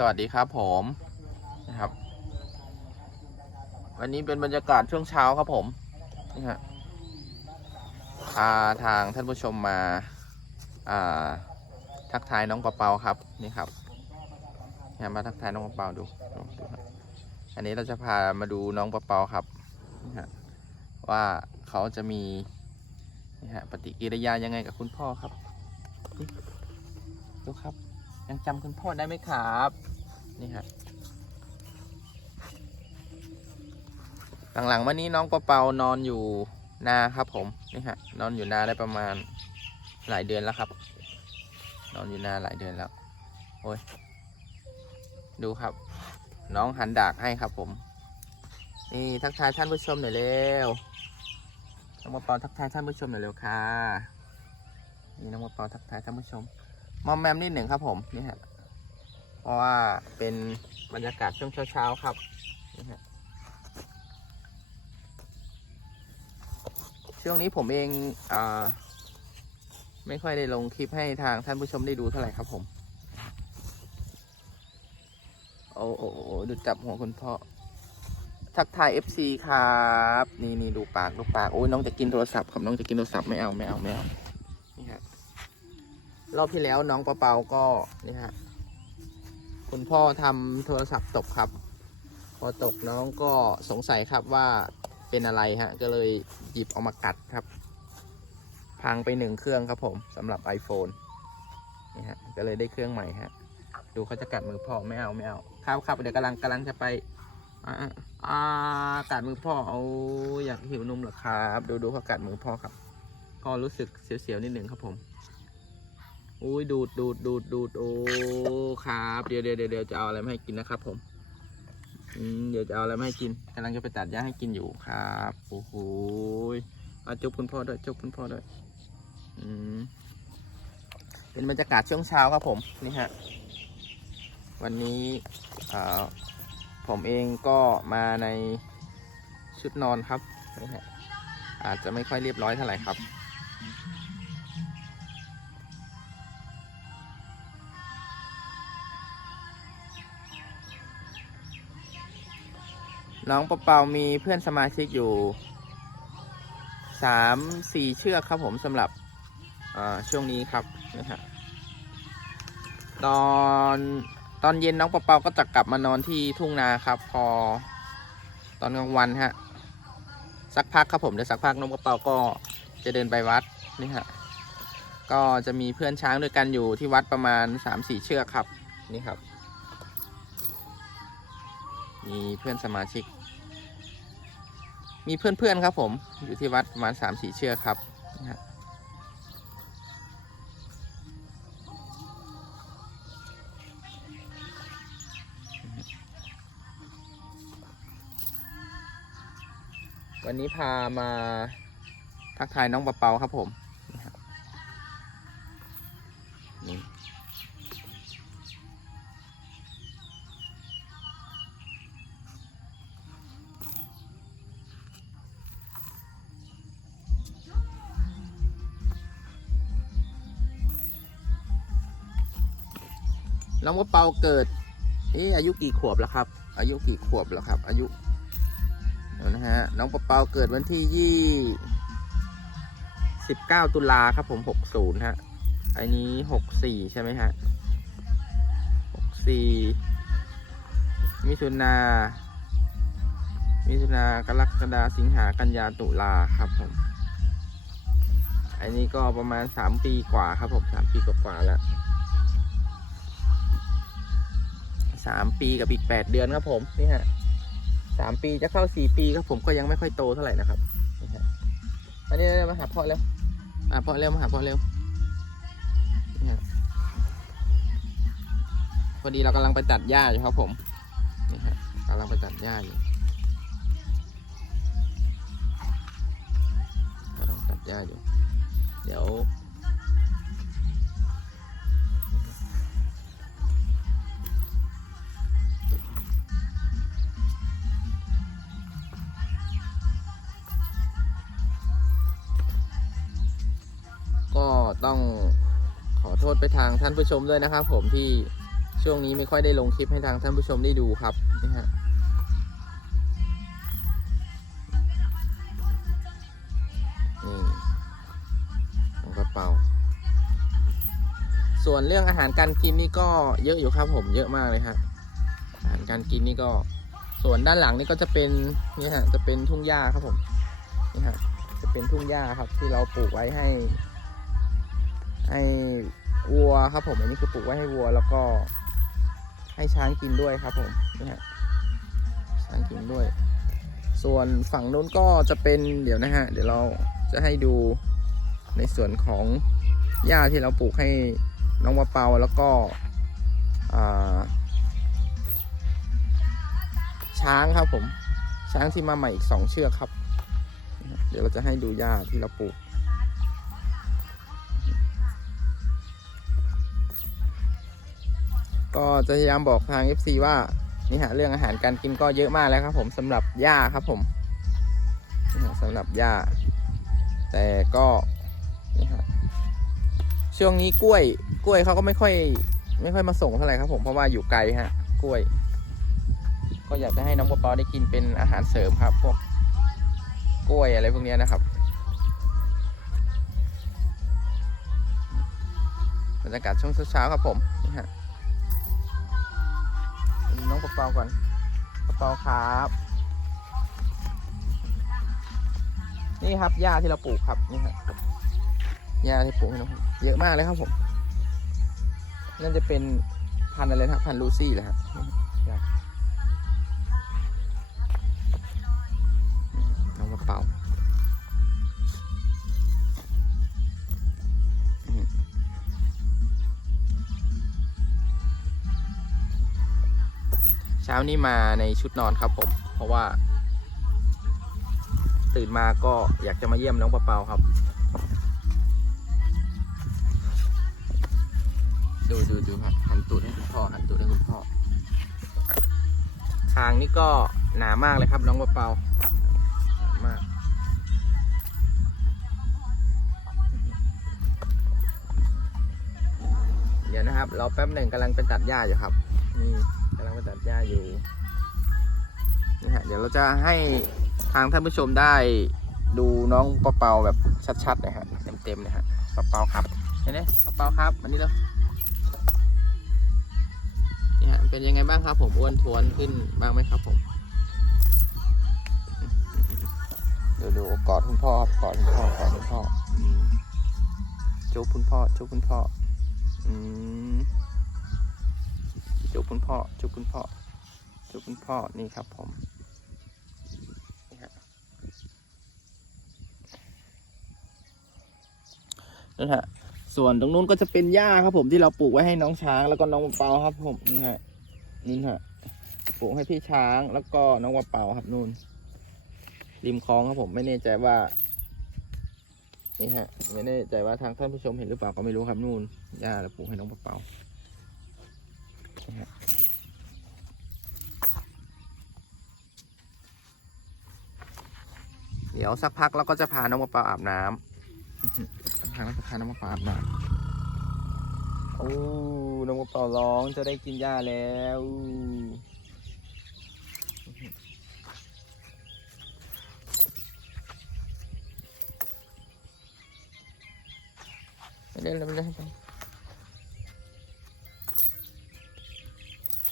สวัสดีครับผมนะครับ วันนี้เป็นบรรยากาศช่วงเช้าครับผมนี่ฮะพาทางท่านผู้ชมมาอ่าทักทายน้องปะเปาครับนี่ครับเนี่ยมาทักทายน้องปะเปาดูดูดูครับอันนี้เราจะพามาดูน้องปะเปาครับนี่ฮะว่าเขาจะมีนี่ฮะปฏิกิริยายังไงกับคุณพ่อครับดูครับ ยังจำคุณพ่อได้ไหมครับ นี่ฮะหลังๆวันนี้น้องปะเปานอนอยู่นาครับผมนี่ฮะนอนอยู่นาได้ประมาณหลายเดือนแล้วครับ นอนอยู่นาหลายเดือนแล้วโอ้ยดูครับ น้องหันดากให้ครับผม นี่ทักทายท่านผู้ชมหน่อยเร็วน้องปะเปาทักทายท่านผู้ชมหน่อยเร็วค่ะนี่น้องปะเปาทักทายท่านผู้ชม มอมแมมนิดหนึ่งครับผมนี่ฮะเพราะว่าเป็นบรรยากาศช่วงเช้าๆครับนี่ฮะช่วงนี้ผมเองอาไม่ค่อยได้ลงคลิปให้ทางท่านผู้ชมได้ดูเท่าไหร่ครับผม โอ้โอ้โอ้ดูจับหัวคุณพ่อ ทักทาย FC ครับ นี่นี่ดูปาก ดูปาก โอ้ยน้องจะกินโทรศัพท์ครับ น้องจะกินโทรศัพท์ไม่เอา ไม่เอา ไม่เอา รอบที่แล้วน้องปะเปาก็นี่ฮะคุณพ่อทำโทรศัพท์ตกครับ พอตกน้องก็สงสัยครับว่าเป็นอะไรฮะ ก็เลยหยิบออกมากัดครับ พังไปหนึ่งเครื่องครับผมสำหรับ iPhone นี่ฮะก็เลยได้เครื่องใหม่ฮะ ดูเขาจะกัดมือพ่อไม่เอาไม่เอาครับครับเดี๋ยวกำลังกำลังจะไปอ่าอ่ากัดมือพ่อเอาอยากหิวนมเหรอครับ ดูดูเขากัดมือพ่อครับ ก็รู้สึกเสียวๆนิดหนึ่งครับผม อุ้ยดูดดูดดูดดูดโอ้ครับเดี๋ยวเดี๋ยวเดี๋ยวจะเอาอะไรมาให้กินนะครับ ผมเดี๋ยวจะเอาอะไรมาให้กินกำลังจะไปตัดหญ้าให้กินอยู่ครับโอ้โหอาจุบคุณพ่อด้วยจุบคุณพ่อด้วยอืมเป็นบรรยากาศช่วงเช้าครับผมนี่ฮะวันนี้อ่าผมเองก็มาในชุดนอนครับนี่ฮะอาจจะไม่ค่อยเรียบร้อยเท่าไหร่ครับ น้องปะเปามีเพื่อนสมาชิกอยู่สามสี่เชือกครับผมสำหรับช่วงนี้ครับนะฮะตอนตอนเย็นน้องปะเปาก็จะกลับมานอนที่ทุ่งนาครับ พอตอนกลางวันฮะสักพักครับผมเดี๋ยวสักพักน้องปะเปาก็จะเดินไปวัดนี่ฮะก็จะมีเพื่อนช้างด้วยกันอยู่ที่วัดประมาณสามสี่เชือกครับนี่ครับ มีเพื่อนสมาชิก มีเพื่อนๆครับผม อยู่ที่วัดประมาณสามสี่เชือกครับนะวันนี้พามาทักทายน้องปะเปาครับผม น้องว่าเปาเกิดเอ๊อายุกี่ขวบแล้วครับ อายุกี่ขวบแล้วครับ อายุนะฮะน้องปะเปาเกิดวันที่ยี่สิบเก้าตุลาครับผมหกศูนย์ฮะอันนี้หกสี่ใช่ไหมฮะหกสี่มิถุนามิถุนากรกฎาสิงหากันยาตุลาครับผมอันนี้ก็ประมาณสามปีกว่าครับผมสามปีกว่าแล้ว สามปีกับอีกแปดเดือนครับผมนี่ฮะสามปีจะเข้าสี่ปีครับผมก็ยังไม่ค่อยโตเท่าไหร่นะครับนี่ฮะอันนี้มาหาพ่อเร็วมาหาพ่อเร็วมาหาพ่อเร็วนี่ฮะพอดีเรากำลังไปตัดหญ้าอยู่ครับผมนี่ฮะกำลังไปตัดหญ้าอยู่กำลังตัดหญ้าอยู่ เดี๋ยว ษไปทางท่านผู้ชมด้วยนะครับ ผมที่ช่วงนี้ไม่ค่อยได้ลงคลิปให้ทางท่านผู้ชมได้ดูครับนี่ฮะนี่ของกระเป๋า ส่วนเรื่องอาหารการกินนี่ก็เยอะอยู่ครับผมเยอะมากเลยฮะอาหารการกินนี่ก็ ส่วนด้านหลังนี่ก็จะเป็นนี่ฮะจะเป็นทุ่งหญ้าครับผมนี่ฮะจะเป็นทุ่งหญ้าครับที่เราปลูกไว้ให้ ให้ วัวครับผมอันนี้คือปลูกไว้ให้วัวแล้วก็ ให้ช้างกินด้วยครับผมนี่ฮะช้างกินด้วย ส่วนฝั่งโน้นก็จะเป็นเดี๋ยวนะฮะ เดี๋ยวเราจะให้ดูในส่วนของหญ้าที่เราปลูกให้น้องมะเปาแล้วก็ช้างครับผม ช้างที่มาใหม่อีกสองเชือกครับ เดี๋ยวเราจะให้ดูหญ้าที่เราปลูก ก็จะพยายามบอกทาง FC ว่านี่ฮะเรื่องอาหารการกินก็เยอะมากแล้วครับ ผมสำหรับหญ้าครับผมนี่ฮะสำหรับหญ้า แต่ก็นี่ฮะช่วงนี้กล้วย กล้วยเขาก็ไม่ค่อย ไม่ค่อยมาส่งเท่าไหร่ครับ ผมเพราะว่าอยู่ไกลฮะ กล้วย ก็อยากจะให้น้องปอปอได้กินเป็นอาหารเสริมครับ พวกกล้วยอะไรพวกนี้นะครับบรรยากาศช่วงเช้าๆครับผมนี่ฮะ องปะเปาก่อนปะเปาครับ นี่ครับหญ้าที่เราปลูกครับนี่ครับหญ้าที่ปลูกให้น้องเยอะมากเลยครับผมนั่นจะเป็นพันอะไรนะครับพันลูซี่เหรอครับหญ้าน้องปะเปา เช้านี้มาในชุดนอนครับผม เพราะว่า ตื่นมาก็อยากจะมาเยี่ยมน้องปะเปาครับ ดูดูดูครับหันตูดให้คุณพ่อหันตูดให้คุณพ่อทางนี่ก็หนามากเลยครับน้องปะเปาหนามากเดี๋ยวนะครับ เราแป๊บหนึ่งกำลังไปตัดหญ้าอยู่ครับนี่กำลัง ไปตัดหญ้าอยู่นี่ฮะเดี๋ยวเราจะให้ทางท่านผู้ชมได้ดูน้องปะเปาแบบชัดๆนะฮะเต็มๆนะฮะปะเปาครับเห็นไหมปะเปาครับอันนี้แล้วนี่ฮะเป็นยังไงบ้างครับผมอ้วนทวนขึ้นบ้างไหมครับผมเดูดูกอดคุณพ่อครับกอดคุณพ่อกอดคุณพ่ออืมจูบคุณพ่อจูบคุณพ่ออืม จุบคุณพ่อ จุบคุณพ่อ จุบคุณพ่อ นี่ครับผม นี่ฮะนั่นฮะ ส่วนตรงนู้นก็จะเป็นหญ้าครับผมที่เราปลูกไว้ให้น้องช้างแล้วก็น้องเปาครับผม นี่ฮะ นี่ฮะ ปลูกให้พี่ช้างแล้วก็น้องมะเปาครับนู่น ริมคลองครับผม ไม่แน่ใจว่านี่ฮะ ไม่แน่ใจว่าทางท่านผู้ชมเห็นหรือเปล่าก็ไม่รู้ครับนู่นหญ้าเราปลูกให้น้องมะเปา เดี๋ยวสักพักเราก็จะพาน้องมะปรางอาบน้ำสักพักเราจะพาน้องมะปรางอาบน้ำโอ้น้องมะปรางร้องจะได้กินหญ้าแล้วไปเล่นแล้วไปเล่นไป